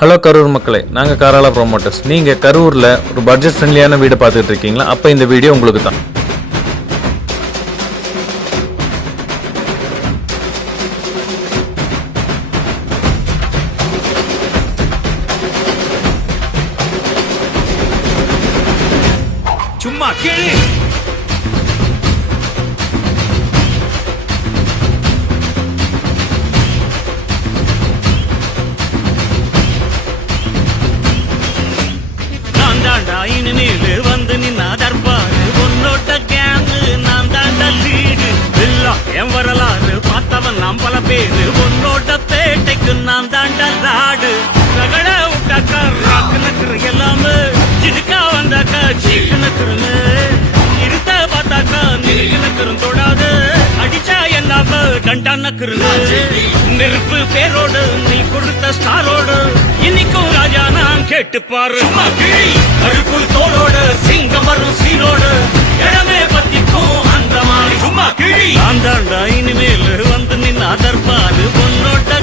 Hello Karur மக்களே, நாங்கள் காராலா promoters. நீங்கள் கரூரில் ஒரு பட்ஜெட் ஃப்ரெண்ட்லியான வீடு பார்த்துட்டு இருக்கீங்களா? அப்போ இந்த வீடியோ உங்களுக்கு தான். சும்மா கேளு. நான் தாண்டா இனிமேலு வந்து நின்னா தர்பாரு உன்னோட்ட கேங்கு நான் தாண்டா லீடு எல்லாம் என் வரலாறு பார்த்தவன் நாம் பல பேரு உன்னோட்ட பேட்டைக்கு நான் தாண்டா லாடு ரகட விட்டாக்கா ராக்கு நக்குற எல்லாமே சிடுக்கா வந்தாக்கா சீக்கு நக்குறனு இருத்த பார்த்தாக்கா நெருகு நக்குறும் தொடாது அடிச்சா எல்லாம டண்டா நக்குறனு நெருப்பு பேரோடு நீ கொடுத்த ஸ்டாரோடு இன்னைக்கும் ராஜா நான் கேட்டு பாரு கருப்பு தோளோடு சிங்கம் வரும் சீரோடு இடமே பத்திக்கும் அந்த மாதிரி சும்மா கிழி நான் தாண்டா இனிமேல் வந்து நின்னா தர்பாரு பொன்னோட்ட